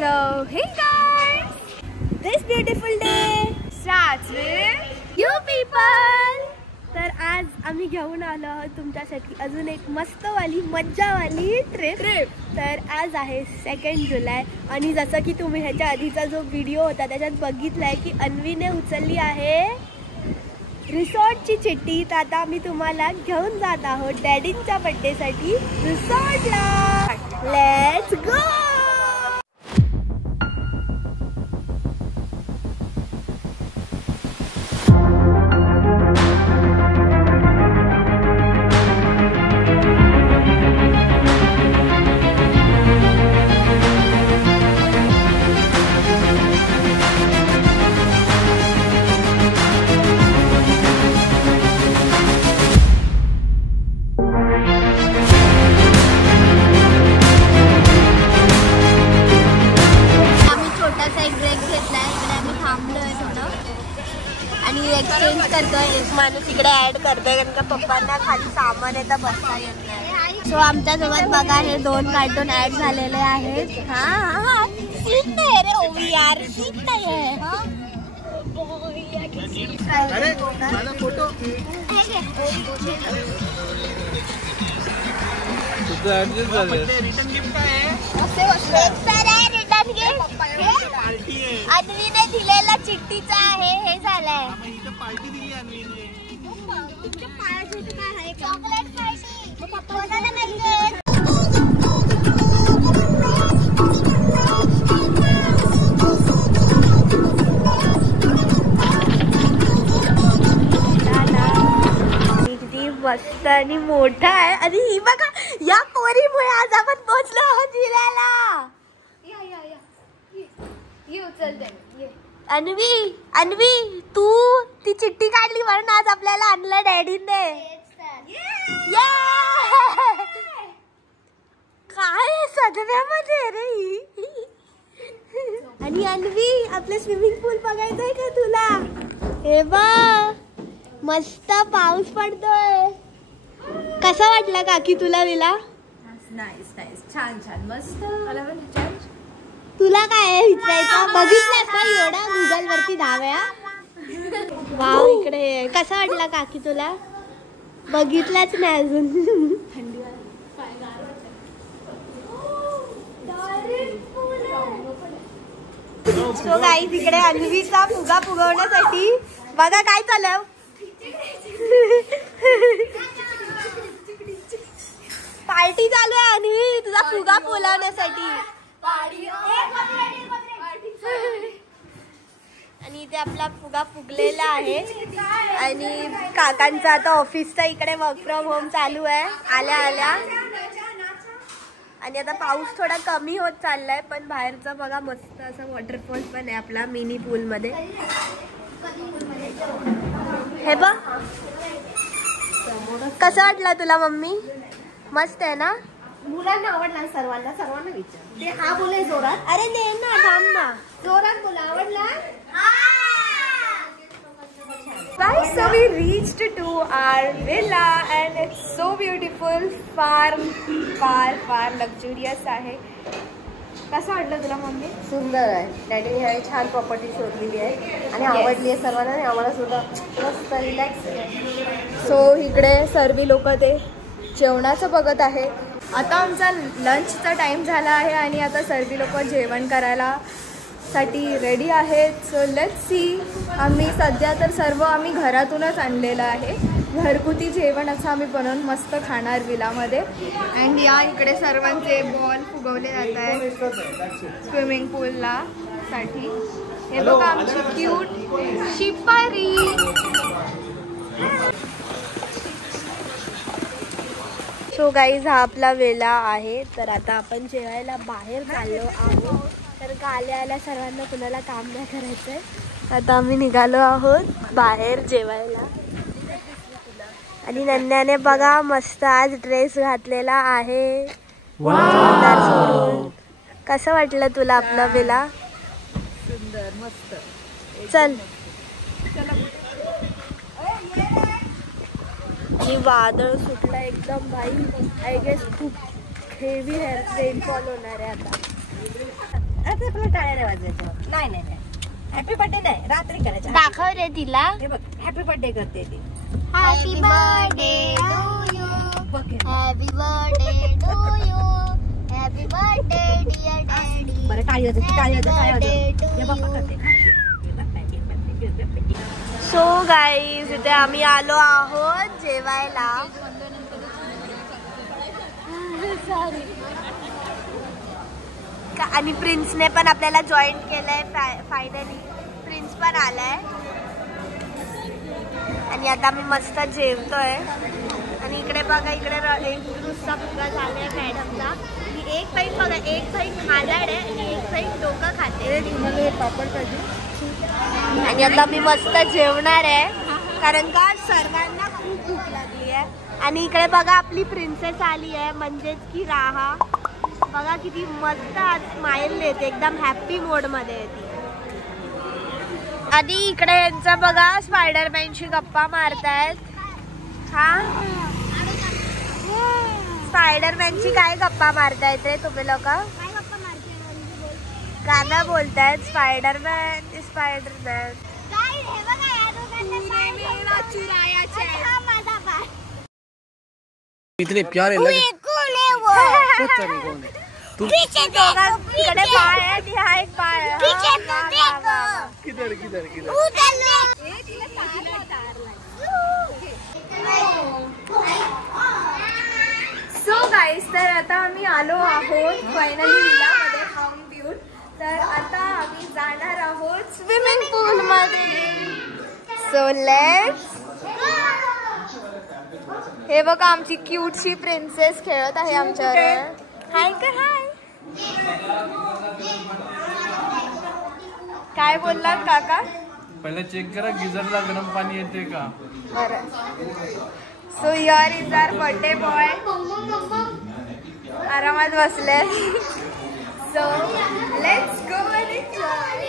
So hey guys, this beautiful day starts with you people. तर आज आम्ही घेऊन आलो आहोत तुमच्यासाठी अजून एक मस्तवाली मज्जावाली ट्रिप. तर आज आहे 2 जुलै आणि जसं की तुम्ही ह्याच्या आधीचा जो व्हिडिओ होता त्याच्यात बघितलाय की अन्वीने उचलली आहे रिसॉर्टची चिठ्ठी. तर आता आम्ही तुम्हाला घेऊन जात आहोत डॅडींच्या बर्थडेसाठी रिसॉर्टला. Let's go. एक्सचेंज करतोय, एक माणूस इकडे ऍड करतोय कारण का पप्पांना खाली सामान येतं बसता येत नाही. सो आमच्या सोबत बघा हे 2 कार्टून ऍड झालेले आहेत. हा सीट नाही रे ओवी यार, सीट नाही आहे. अरे मला फोटो तुझं ऍडजस्ट झालं. रिटर्न गिफ्ट काय आहे? रिटर्न गिफ्ट पार्टी आहे. अन्वीने दिलेला चिठ्ठीचा आहे. हे झालंय पार्टी दिली अन्वीने. तुमच्या पायासाठी काय आहे? Chocolate party. मग पप्पाला नाहीये. किती मस्त आणि मोठा आहे. आणि ही बघा या पोरीमुळे आज आपण पोहोचलो आहोत जिल्ह्याला. अन्वी अन्वी तू ती चिठ्ठी काढली म्हणून आज आपल्याला आणलं डॅडीने. काय सगळ्यामध्ये रे ही. आणि अन्वी आपलं स्विमिंग पूल बघायचंय का तुला? हे बघ मस्त पाऊस पडतोय. कसा वाटला काकी तुला विला? नाईस नाईस छान छान मस्त. तुला काय विचारायचं? बघितलंस का एवढा गुगल वरती धाव्या? वाव इकडे कसा वाटला काकी तुला? बघितलाच नाही अजून. सो गाईज इकडे अन्वीचा फुगा फुगवण्यासाठी बघा काय चालू. पार्टी चालू आहे अन्वी तुझा फुगा फुलवण्यासाठी. आणि इथे आपला फुगा फुगलेला आहे. आणि काकांचं आता ऑफिसचा इकडे वर्क फ्रॉम होम चालू आहे आल्या आल्या. आणि आता पाऊस थोडा कमी होत चाललाय पण बाहेरचा बघा मस्त असा वॉटरफॉल पण आहे आपला मिनी पूल मध्ये. हे बघ कसं वाटलं तुला मम्मी? मस्त आहे ना? मुलांना आवडला सर्वांना सर्वांना विचार. ते हा बोले जोरात. अरे दे ना थांब ना जोरात बोला. आवडला? Guys, so we reached to our villa and it's so beautiful. फार luxurious आहे. कसं वाटलं तुला मम्मी? सुंदर आहे. डॅडीने ह्यावेळी छान प्रॉपर्टी शोधलेली आहे आणि आवडली आहे सर्वांना आणि आम्हाला सुद्धा मस्त रिलॅक्स. सो इकडे सर्व लोक ते जेवणाचं बघत आहे. आता आमचा लंचचा टाइम झाला आहे आणि आता सर्व लोक जेवण करायला साठी रेडी आहेत. So let's see. आम्ही सध्या तर सर्व आम्ही घरातूनच आणलेलं आहे. घरगुती जेवण असं आम्ही बनवून मस्त खाणार विलामध्ये. अँड या इकडे सर्वांचे बॉल फुगवले जात आहेत स्विमिंग पूलला साठी. हे बघा आमची क्यूट शिपारी. सो गाईज हा आपला वेला आहे. तर आता आपण जेवायला बाहेर चाललो आहोत. तर का आल्या सर्वांना कुणाला काम नाही करायचंय. आता आम्ही निघालो आहोत बाहेर जेवायला. आणि नन्याने बघा मस्त आज ड्रेस घातलेला आहे. कसं वाटलं तुला आपला वेला? सुंदर मस्त. चल आणि वादळ सुटलं एकदम भाई. आय गेस खूप हेवी रेनफॉल होणार आहे आता. आता आपल्याला टाळ्या नाही वाजवायच्या. नाही नाही नाही, हॅपी बर्थडे नाही, रात्री करायचं. दाखव रे तिला. हे बघ, हॅपी बर्थडे करते ती. Happy birthday to you. Happy birthday to you. Happy birthday dear daddy. बरं टाळी वाजव, टाळी वाजव, टाळी वाजव. हे बाप्पा करते. सो गाईज इथे आम्ही आलो आहोत जेवायला. आणि प्रिन्सने पण आपल्याला जॉईन केलंय. फायनली प्रिन्स पण आलाय आणि आता आम्ही मस्त जेवतोय. आणि इकडे बघा, इकडे एक नुसता फुगा झालाय मॅडमचा. एक बाईक बघा, एक बाईक खालाड आहे आणि एक बाईक डोकं खाते. पापड पाहिजे. आणि आता मी मस्त जेवणार आहे कारण का सर्वांना खूप भूक लागली आहे. आणि इकडे बघा आपली प्रिन्सेस आली आहे, म्हणजेच की राहा. बघा किती मस्त आज स्माइल देते, एकदम हॅपी मोड मध्ये येते. आधी इकडे यांचा बघा स्पायडरमॅनची गप्पा मारतायत. हा स्पायडरमॅनची काय गप्पा मारतायत रे तुम्ही लोक? गाणं बोलतायत स्पायडरमॅन स्पायडरमॅन. इतने प्यारे लगे. इकडे पाय आहे, हा एक पाय आहे. किधर किधर किधर. सो गाईज, तर आता आम्ही आलो आहोत फायनली विलामध्ये खाऊन पिऊन. तर आता आम्ही जाणार आहोत स्विमिंग पूल मध्ये. So let's. हे बघा आमची क्यूटशी प्रिन्सेस खेळत आहे आमच्यावर. हाय कर हाय. काय बोललात काका? पहिले चेक करा गिझरला गरम पाणी येते का. बरं. So here is our birthday boy. आरामात बसले. So let's go and enjoy.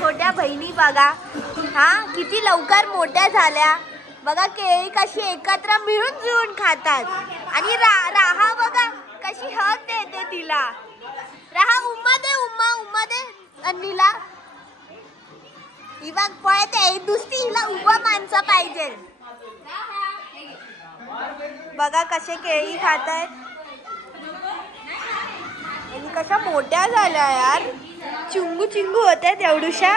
छोट्या बहिणी बघा, हा किती लवकर मोठ्या झाल्या. बघा केळी कशी एकत्र मिळून जुळून खातात. आणि राहा बघा कशी हक देते तिला. राहा उम्मा दे, उम्मा उम्मा दे. अन्नीला ही बघ पळते, दुसरी हिला उभं माणसं पाहिजे. बघा कसे केळी खात आहेत आणि कशा मोठ्या झाल्या यार. चिंगू चिंगू होते तेवढूशा.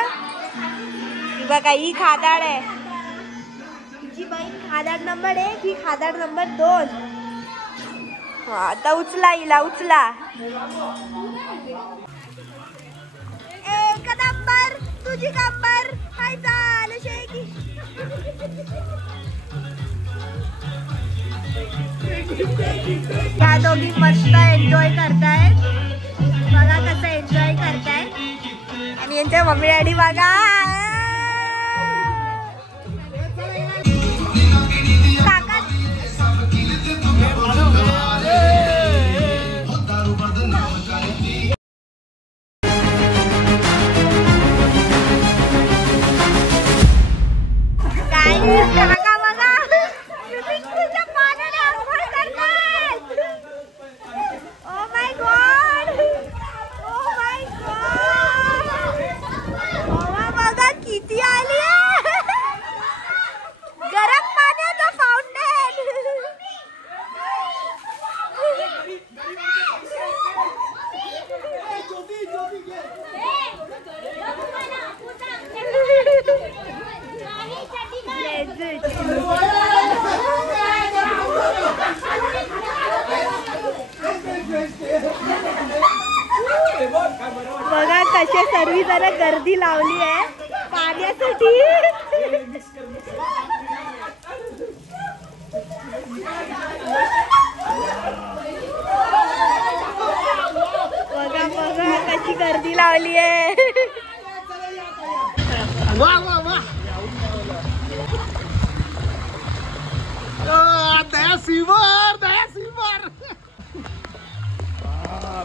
बघा ही खादाड आहे. हिची बहीण खादाड नंबर 1, ही खादाड नंबर 2. आता उचला हिला, उचला. एक नंबर तुझी नंबर. हाय चाल शेकी. या दोघी मस्त एन्जॉय करतायत. बघा कसं एन्जॉय करतायत. आणि यांच्या मम्मी डॅडी बघा. काका असे सर्व जरा गर्दी लावली आहे पाण्यासाठी. बघा बघा कशी गर्दी लावली आहे. वा वा वा दया सिल्वर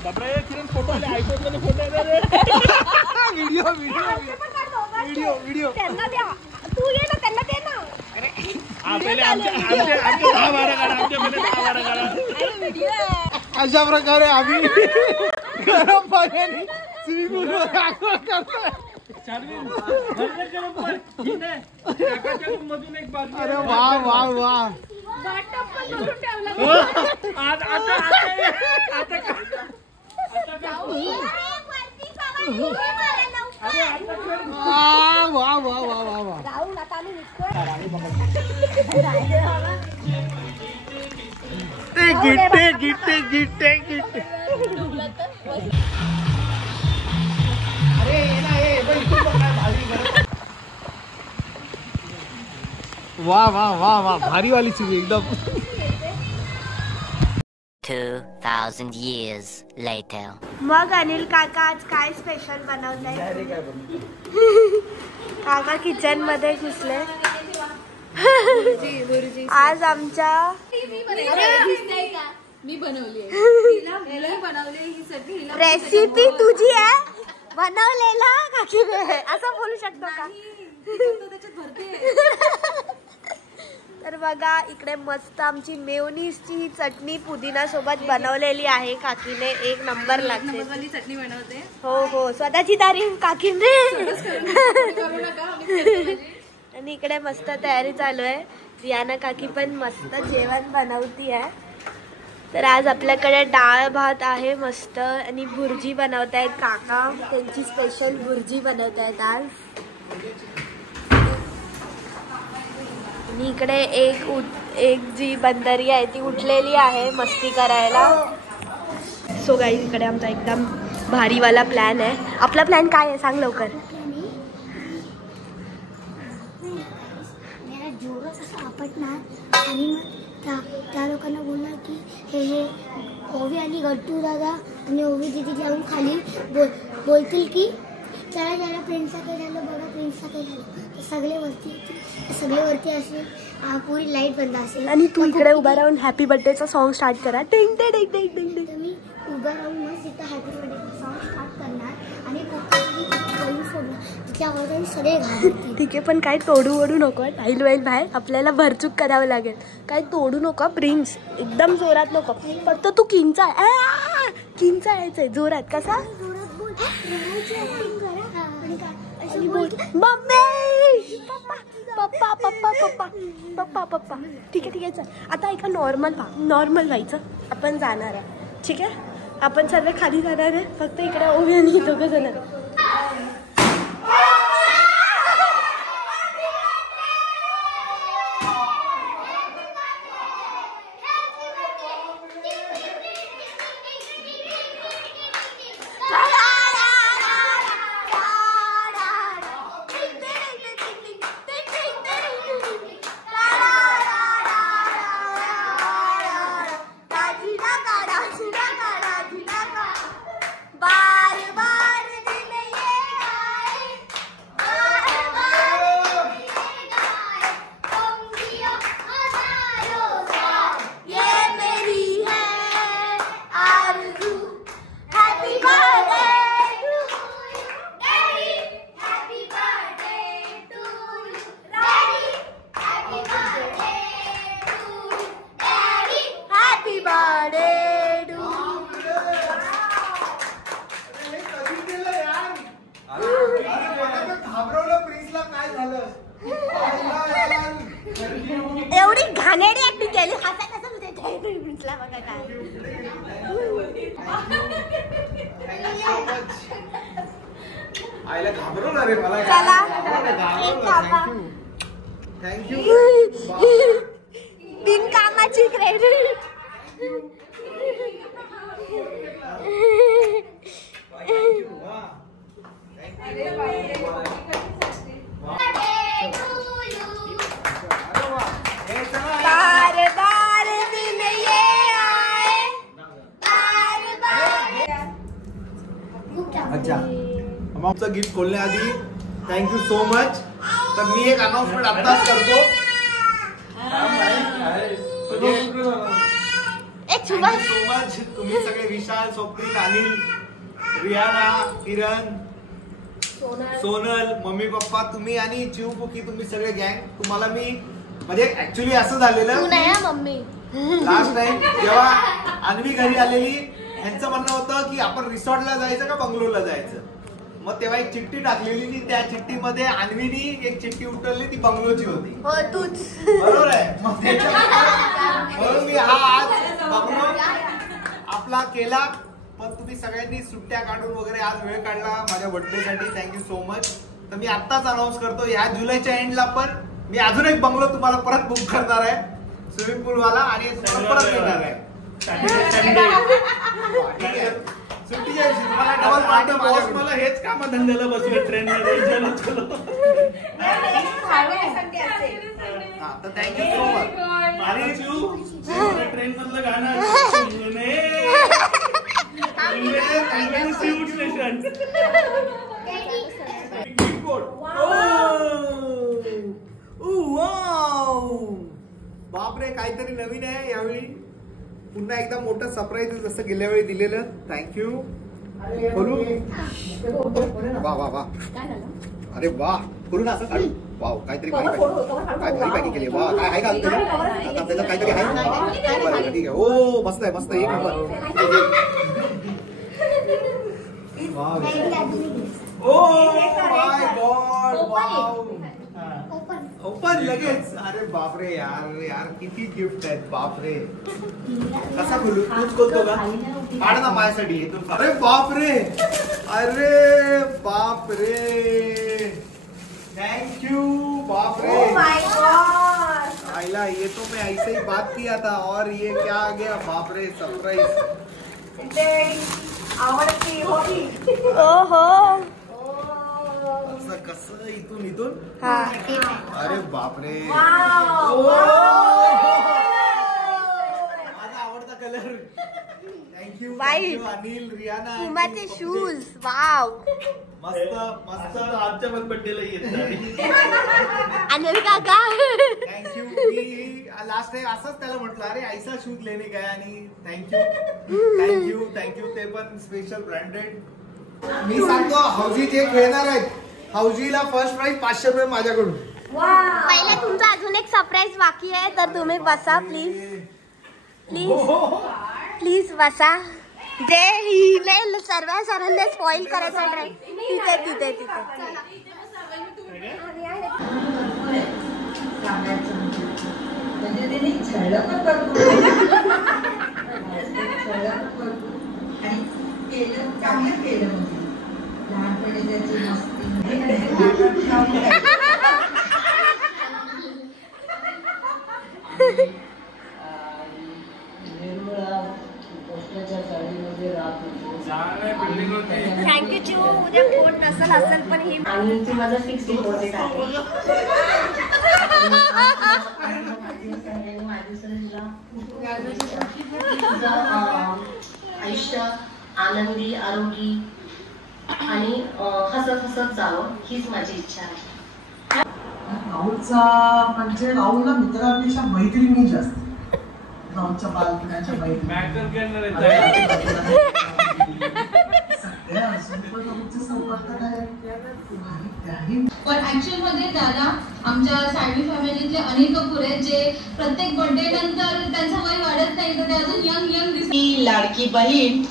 बापरे किरण फोटो आले आयफोन मध्ये फोटो व्हिडिओ त्यांना द्या तू ये ना त्यांना दे ना. पहिले आमच्या 10-12 काढा आमच्या पहिले 10-12 काढा. अशा प्रकारे आम्ही गरम पाण्याने स्विमिंग पूलवर आंघोळ करतोय. अरे वा वा वा वा वा वा वा वा गिट्टे वाह वाह वाह वाह भारी वाली चीज एकदम. 2000 years later. मग अनिल काका आज काय स्पेशल बनवताय? काका किचन मध्ये घुसले. आज आमच्या मी बनवली रेसिपी तुझी आहे बनवलेला काकीने असं बोलू शकतो का? तर बघा इकडे मस्त आमची मेयोनीजची चटणी पुदिना सोबत बनवलेली आहे काकीने. एक नंबर लागते. चटणी बनवते. हो हो स्वतःची तारीफ काकीने. आणि इकडे मस्त तयारी चालू आहे. रियाना काकी पण मस्त जेवण बनवती आहे. तर आज आपल्याकडे डाळ भात आहे मस्त आणि भुर्जी बनवतायत काका. त्यांची स्पेशल भुर्जी बनवतायत आज. आणि इकडे एक जी बंदरी आहे ती उठलेली आहे मस्ती करायला. सो गाईज इकडे आमचा एकदम भारीवाला प्लॅन आहे. आपला प्लॅन काय आहे सांग लवकर. आणि त्या लोकांना बोलणार की हे ओवी आणि गट्टू दादा आणि ओवी दिदी जाऊन खाली बोलतील की चला प्रिन्सला काही झालं बघा प्रिन्सला काही झालं. सगळे वरती असेल पुरी लाईट बंद असेल आणि तू इकडे उभा राहून हॅपी बर्थडेचा सॉन्ग स्टार्ट करा. टिंग टिंग टिंग टिंग टिंग टिंग. तर मी उभा राहून मस्त तिथं हॅपी बर्थडेचा सॉन्ग स्टार्ट करणार आणि बलून सोडणार. तिथल्या आवाजाने सगळे घालतील. ठीक आहे पण काय तोडू ओढू नको. टाईल वाईल बाहेर आपल्याला भरचूक करावं लागेल. काय तोडू नको प्रिन्स. एकदम जोरात नको. फक्त तू किंगचा यायचंय जोरात. कसा मम्मी पप्पा पप्पा पप्पा पप्पा पप्पा. ठीक आहे चल आता एका नॉर्मल व्हायचं. आपण जाणार आहे ठीक आहे. आपण सर्व खाली जाणार आहे. फक्त इकडे ओवी आणि दोघं जण. एवढी घाणेरडी ऍक्टिंग केली. हाता कसं प्रिन्सला बघा काय. आईला घाबरवणार रे मला. चला एक काका थँक्यू. बिनकामाची क्रेडिट. अच्छा, आमचं गिफ्ट खोलण्याआधी थँक्यू सो मच. तर मी एक अनाउन्समेंट आत्ताच करतो. सो मच तुम्ही सगळे विशाल, स्वप्नील, अनिल, रियाना, किरण, सोनल, मम्मी पप्पा, तुम्ही आणि चिवपुकी, तुम्ही सगळे गँग. तुम्हाला मी म्हणजे ऍक्च्युली असं झालेलं मम्मी लास्ट टाइम जेव्हा अन्वी घरी आलेली, ह्यांचं म्हणणं होतं की आपण रिसॉर्टला जायचं का बंगलोरला जायचं. मग तेव्हा एक चिठ्ठी टाकलेली ती, त्या चिठ्ठीमध्ये अन्वीनी एक चिठ्ठी उचलली, ती बंगलोरची होती. हो तूच. बरोबर आहे. मग म्हणून मी हा आज बंगलोर आपला केला. पण तुम्ही सगळ्यांनी सुट्ट्या काढून वगैरे आज वेळ काढला माझ्या बर्थडे साठी. Thank you so much. तर मी आत्ताच अनाऊन्स करतो, या जुलैच्या एंडला पण मी अजून एक बंगलो तुम्हाला परत बुक करणार आहे, स्विमिंग पूल वाला, आणि परत येणार आहे सुट्टीच्या दिवशी. तुम्हाला डबल पार्टी. बॉस मला हेच काम धंद्याला बसले ट्रेन मध्ये. तर थँक्यू सो मच. आणि ट्रेन मधलं गाणं बापरे, काहीतरी नवीन आहे यावेळी. पुन्हा एकदा मोठं सरप्राईज जसं गेल्या वेळी दिलेलं. थँक्यू. बोलू वा वा वा. अरे वा, बोलू ना असं काढू. वाव, काहीतरी काय भारी पॅकिंग केली. वा, काय आहे का त्याच्यात काहीतरी आहे. बरं ठीक आहे. ओ मस्त आहे, मस्त. एक number. Oh my God, wow. Open लगेच. अरे बापरे यार, यार किती गिफ्ट आहेत. बापरे, कसा बोलू, तूच बोलतो का? काढ ना माझ्यासाठी. अरे बापरे, अरे बापरे, थँक्यू. बापरे, आईला ये तो मैं ऐसे ही बात किया था और ये क्या आ गया. बापरे, सरप्राईज. ओहो, कसं इथून इथून. हा. अरे बापरे, माझा आवडता कलर. Thank you Anil, Rihanna. पुमाचे शूज. वाव, मस्त मस्त. आजच्या पण बर्थडेला येत. अनिल काका. थँक्यू. मी लास्ट टाइम असंच त्याला म्हटलं, अरे ऐसा शूज लेणे काय. आणि थँक्यू थँक्यू. ते पण स्पेशल ब्रँडेड. मी सांगतो, हौजी जे खेळणार आहेत, हौजीला फर्स्ट प्राइज 500 रुपये माझ्याकडून. पहिले तुमचा अजून एक सरप्राईज बाकी आहे, तर तुम्ही बसा प्लीज. प्लीज बसा. जे हिने सर्वांना स्पॉइल करायचं ट्राय. तिथे थँक्यू चिऊ. उद्या कोण असेल पण ही आणि ती माझा फिक्स डिपॉझिट आहे. आयुष्य आनंदी, आरोगी आणि हसत हसत जावं, हीच माझी इच्छा आहे. राहुलचा म्हणजे राहुलला मित्रांपेक्षा मैत्रिणी जास्त. राहुलच्या बालपणाच्या पण ऍक्च्युअल मध्ये दादा आमच्या साळवी फॅमिलीतले अनिल कपूर आहेत, जे प्रत्येक बर्थडे नंतर त्यांचं वय वाढत नाही, तर ते अजून यंग दिसतात. लाडकी बहीण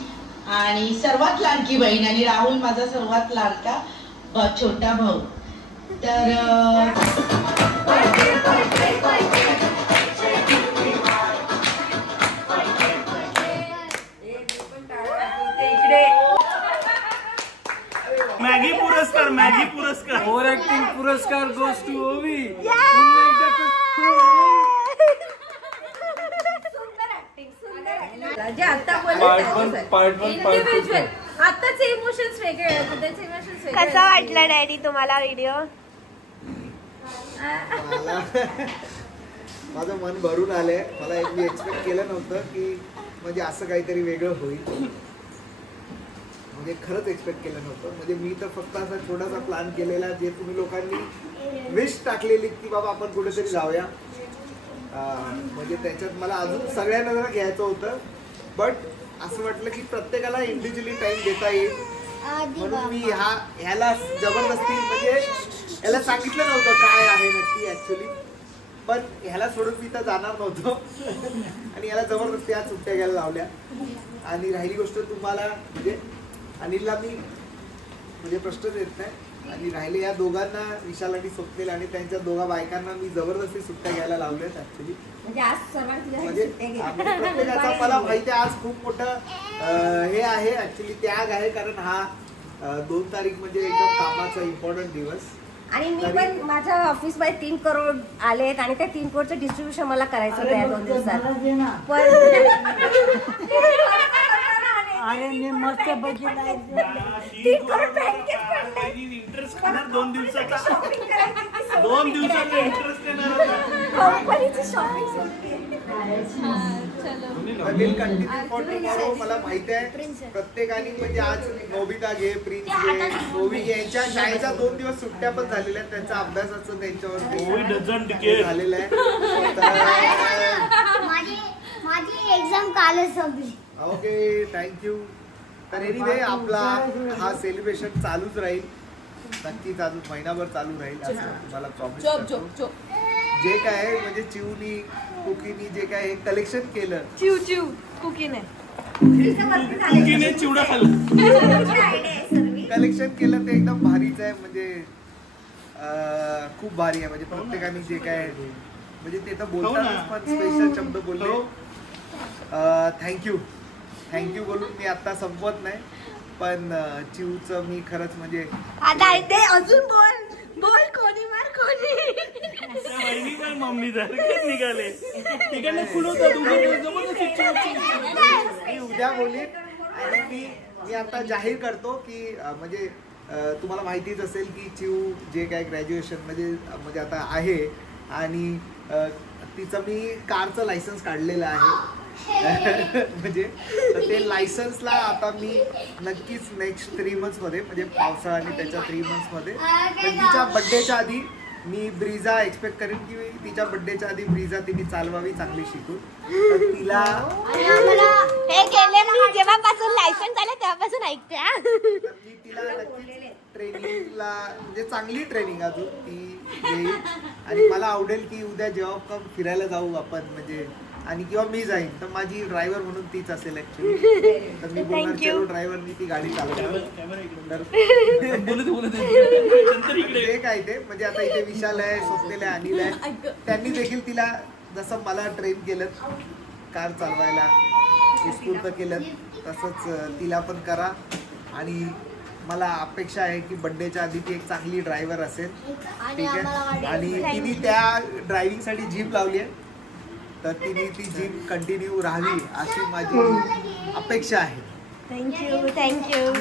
आणि सर्वात लाडकी बहीण, आणि राहुल माझा सर्वात लाडका छोटा भाऊ. तर मॅगी पुरस्कार ओव्हर ऍक्टिंग पुरस्कार गोस टू ओवी. जे आता बोलले इंडिव्हिज्युअल, आताचे इमोशन्स वेगळे आहेत, त्याचे इमोशन्स कसा वाटला डॅडी तुम्हाला व्हिडिओ? माझं मन भरून आलंय. मला मी एक्सपेक्ट केलं नव्हतं की म्हणजे असं काहीतरी वेगळं होईल. म्हणजे खरंच एक्सपेक्ट केलं नव्हतं. म्हणजे मी तर फक्त असा छोटासा प्लॅन केलेला जे तुम्ही लोकांनी विश टाकलेली की बाबा आपण कुठेतरी जाऊया. म्हणजे त्याच्यात मला अजून सगळ्यांना जरा घ्यायचं होतं. बट असं वाटलं की प्रत्येकाला इंडिव्हिज्युअली टाइम देता येईल म्हणून मी ह्याला जबरदस्ती म्हणजे याला सांगितलं नव्हतं काय आहे नक्की ऍक्च्युली. पण ह्याला सोडून मी तर जाणार नव्हतो आणि याला जबरदस्ती आज सुट्ट्या घ्यायला लावल्या. आणि राहिली गोष्ट तुम्हाला म्हणजे अनिलला मी म्हणजे प्रश्नच येत नाही. आणि राहिले या दोघांना विशाल आणि स्वप्नील आणि त्यांच्या दोघा बायकांना मी जबरदस्ती सुट्ट्या घ्यायला लावल्यात ऍक्च्युली. म्हणजे प्रत्येकाचा मला माहिती आहे आज खूप मोठं हे आहे ऍक्च्युली त्याग आहे. कारण हा 2 तारीख म्हणजे एकदम कामाचा इम्पॉर्टंट दिवस. आणि मी पण माझ्या ऑफिस मध्ये 3 करोड आलेत आणि त्या 3 करोडचं डिस्ट्रीब्युशन मला करायचं होतं या 2 दिवसात. अरे मी मस्त पैकी 3 करोड बँकेत इंटरेस्ट खाणार 2 दिवसाचा 2 दिवसाचा इंटरेस्ट येणार कंपनीची शॉपिंग मला माहिती आहे प्रत्येकाने म्हणजे आज नोबिता घे प्रिन्स घे नोवी घे यांच्या शाळेच्या 2 दिवस सुट्ट्या पण झालेल्या आहेत. त्यांचा अभ्यासाचं त्यांच्यावर झालेलं आहे. माझी एक्झाम कालच संपली. Okay thank you. तर एनिवे आपला हा सेलिब्रेशन चालूच राहील. नक्कीच अजून महिनाभर चालू राहील असं तुम्हाला प्रॉमिस करतो. जे काय म्हणजे चिवनी कुकीनी जे काय कलेक्शन केलं चिव कुकीने चिवडा खाल्ला कलेक्शन केलं ते एकदम भारीच आहे. म्हणजे खूप भारी आहे. म्हणजे प्रत्येकाने जे काय म्हणजे ते तर बोलताच पण स्पेशल शब्द बोलले. थँक्यू बोलून मी आता संपवत नाही. पण चिवचं मी खरंच म्हणजे आता ते अजून बोल कोणी मार कोणी पण मम्मी निघाले तिकडनं फुलवतात मी उद्या बोलीन. आणि मी आता जाहीर करतो की म्हणजे तुम्हाला माहितीच असेल की चिव जे काय ग्रॅज्युएशन म्हणजे आता आहे आणि तिचं मी कारचं लायसन्स काढलेलं आहे. म्हणजे ते लायसन्सला आता मी नक्कीच नेक्स्ट 3 months मध्ये म्हणजे पावसाळा आणि त्याच्या 3 months मध्ये तिच्या बड्डेच्या आधी मी ब्रिझा एक्सपेक्ट करेन की तिच्या बड्डेच्या आधी ब्रिझा तिने चालवावी चांगली शिकून. तर तिला हे केले मी जेव्हापासून लायसन्स आले तेव्हापासून ऐकते. तर मी तिला नक्कीच ट्रेनिंगला म्हणजे चांगली ट्रेनिंग अजून ती येईल. आणि मला आवडेल की उद्या जेव्हा फिरायला जाऊ आपण म्हणजे आणि किंवा मी जाईन तर माझी ड्रायव्हर म्हणून तीच असेल ऍक्च्युली. तर मी बोलणार चलो ड्रायव्हरनी ती गाडी चालवली. तर काय ते म्हणजे आता इथे विशाल आहे स्वप्नील आहे अनिल आहे त्यांनी देखील तिला जसं मला ट्रेन केलं कार चालवायला उत्स्फूर्त केलं तसंच तिला पण करा. आणि मला अपेक्षा आहे की बड्डेच्या आधी ती एक चांगली ड्रायव्हर असेल. ठीक आहे. आणि तिने त्या ड्रायव्हिंगसाठी जीप लावली आहे तर तिने ती जीप कंटिन्यू राहावी अशी माझी अपेक्षा आहे. थँक्यू.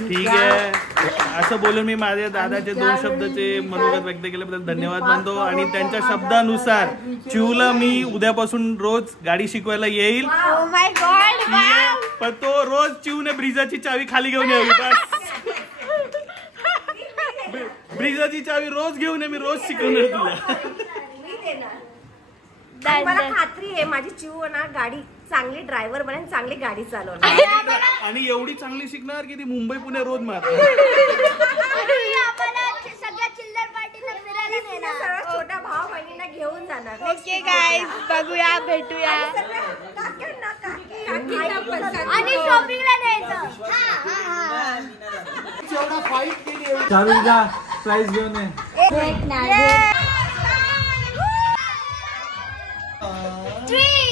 ठीक आहे. असं बोलून मी माझ्या दादाचे 2 शब्दाचे मनोगत व्यक्त केल्याबद्दल धन्यवाद मानतो. आणि त्यांच्या शब्दानुसार चिवला मी उद्यापासून रोज गाडी शिकवायला येईल. Oh my God, पण तो रोज चिवने ब्रिझाची चावी खाली घेऊन यावी. ब्रिझाची चावी रोज घेऊन ये मी रोज शिकवणार तुला. मला खात्री आहे माझी चिव ना गाडी चांगली ड्रायव्हर बनेल चांगली गाडी चालवणार. आणि एवढी चांगली शिकणार की ती मुंबई पुणे रोज मारते. छोट्या भाव बहिणींना घेऊन जाणार. ओके गाईज बघूया भेटूया आणि शॉपिंगला न्यायचं. चावीचा प्राइस घेऊन ये. 3